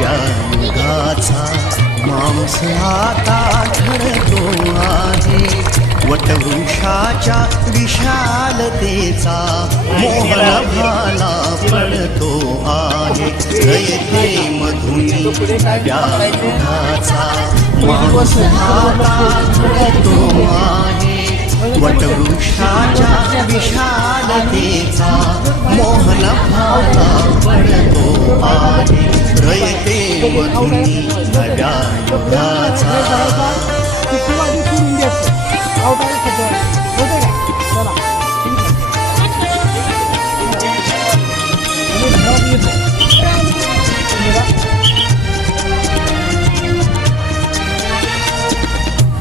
नव्या युगाचा मांस आता घडतो आहे. वटवृक्षाच्या विशालतेचा मोहभाला पडतो आहे. जयते मधुनी नव्या युगाचा मांस आता घडतो आहे. वटवृक्षाच्या विशालतेचा मोहन भाला पडतो आहे रयते मधुनी नव्या युगाचा.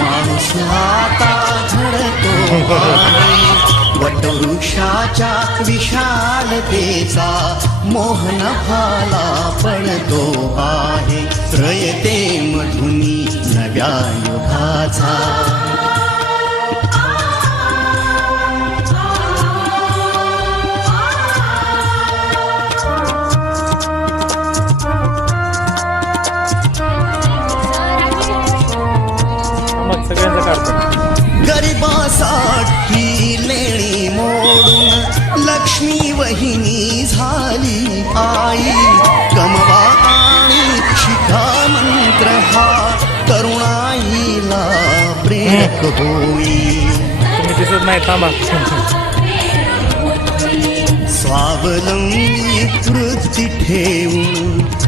माणूस आता झडतो वटवृक्षाच्या विशालतेचा मोहन फाला पडतो आहे. रयते मधुनी नव्या युगाचा. सगळ्यांचं काढतो. गरिबासाठी लेणी मोडून लक्ष्मी वहिनी झाली आई. कमवा आणि शिका मंत्र हा तरुणाईला प्रेरक होई. तुम्ही दिसत नाही थांबा. स्वावलंबी वृत्ती ठेवून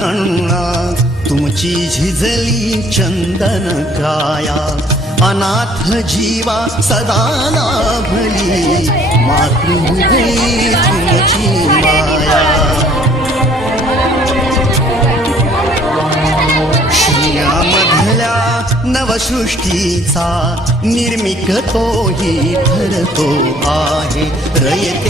दीनदलितांसाठी अण्णा तुमची झिजली चंदन काया। अनाथ जीवा सदा लाभली। मातृहृदयी तुमची माया। श्रियामधल्या नवसृष्टीचा निर्मिक तोही ठरतो आहे। रयते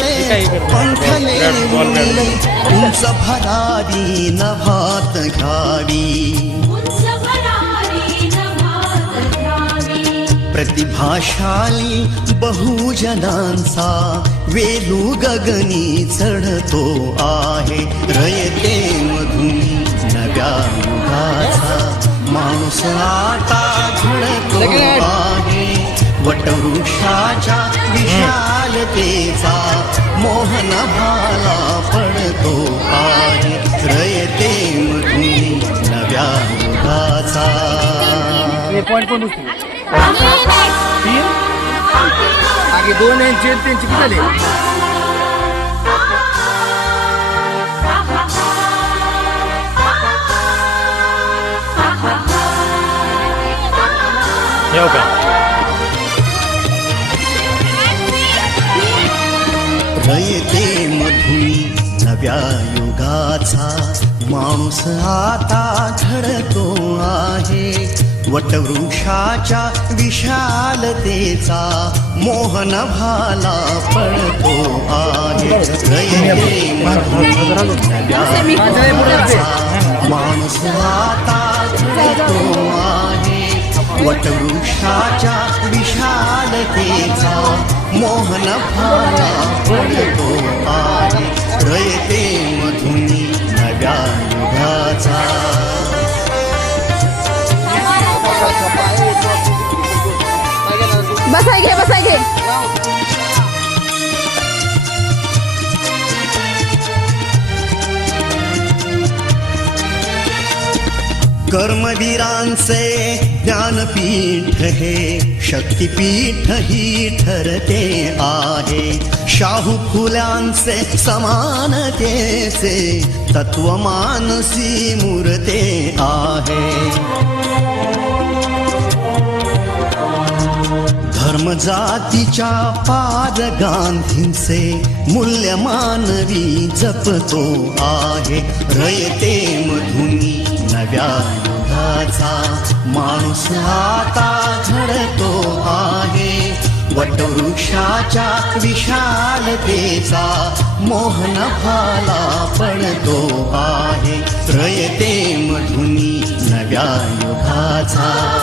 पंथले मुली उंच भरारी नभात घ्यावी प्रतिभाशाली बहुजनांचा वेलू गगनी चढतो आहे. रयते मधुनी नव्या युगाचा माणूस आता घडतो आहे. वटवृक्षाच्या विशालतेचा मोहन भाला पडतो आहे रयते मधुनी नव्या युगाचा तीन? आगे दोन यांचे आणि त्यांचे किती झाले? येऊ का मधुनी नव्या युगाचा माणूस आता घडतो आहे. वटवृक्षाच्या विशालतेचा मोहन भाला पडतो आहे. रयते मधुनी नव्या माणूस आता घडतो आहे. वटवृक्षाच्या विशालतेचा मोहन भाला कर्मवीरांचे ज्ञानपीठ हे शक्तीपीठ ही ठरते आहे. शाहू फुल्यांचे समानतेचे तत्वमानसी मूर्ते आहे. धर्म जातीच्या पाद गांधींचे मूल्य मानवी जपतो आहे. रयते मधुनी नव्या युगाचा माणूस आता घडतो आहे. वटवृक्षाच्या विशालतेचा मोहनफाला पडतो आहे. रयते मधुनी नव्या युगाचा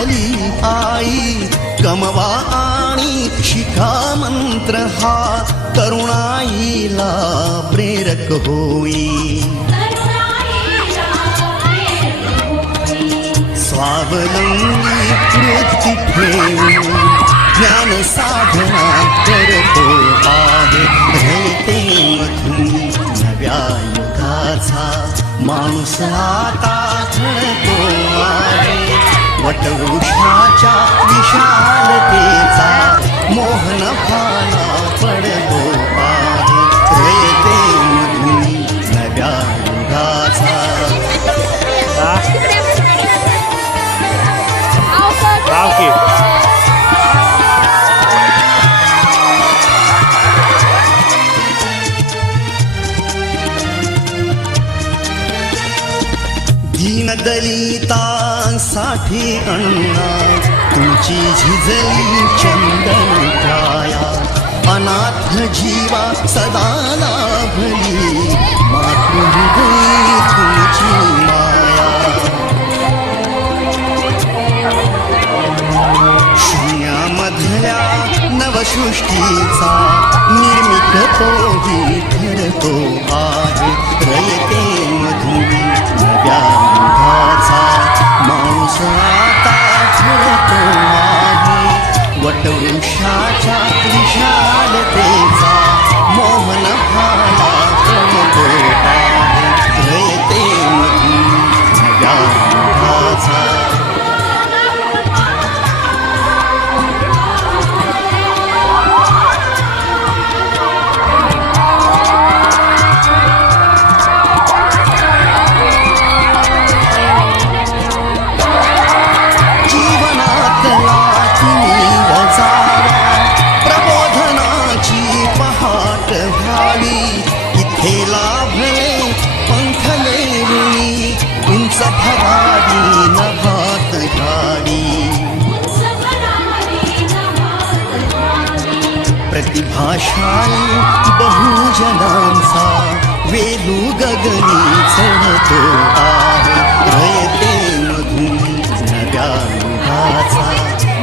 झाली आई कमवा आणि शिखा मंत्र हा तरुणाईला प्रेरक होई. स्वावलंबी वृत्ती ठेवून ज्ञान साधना करतो आहे. रयते मधुनी नव्या युगाचा माणूस आता घडतो वटवृक्षाच्या विशालतेचा मोहन फाला साठी अण्णा तुमची झिजली चंदन काया. अनाथ जीवा सदाला आहे वटवृक्षाच्या विशालतेचा प्रतिभाशाली बहुजनांचा वेलू गगनी चढतो आहे. रयते मधून नव्या युगाचा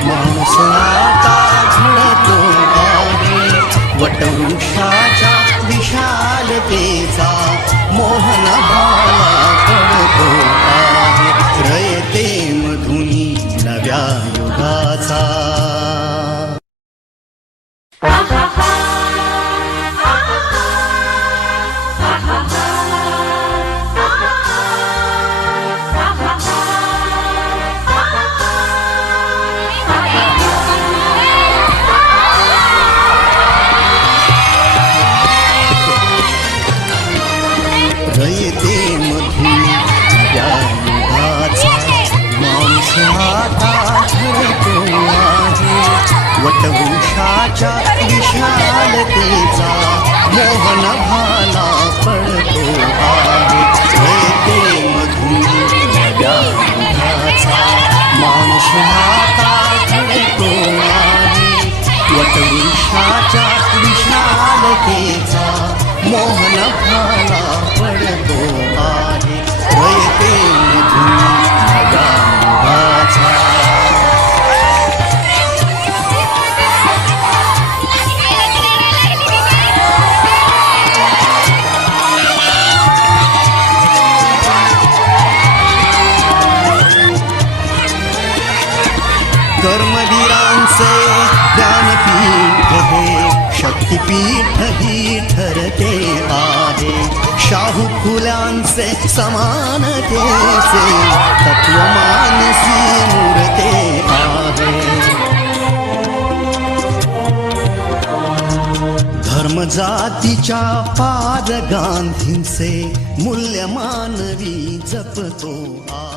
माणूस आता झडतो आहे. वटवृक्षाच्या विशालतेचा विशालतेचा मोहन भाला पडतो. फुलांचे समानतेचे तत्वमानसी मूर्ते आहे धर्म जातीच्या पार गांधींचे मूल्य मानवी जपतो आहे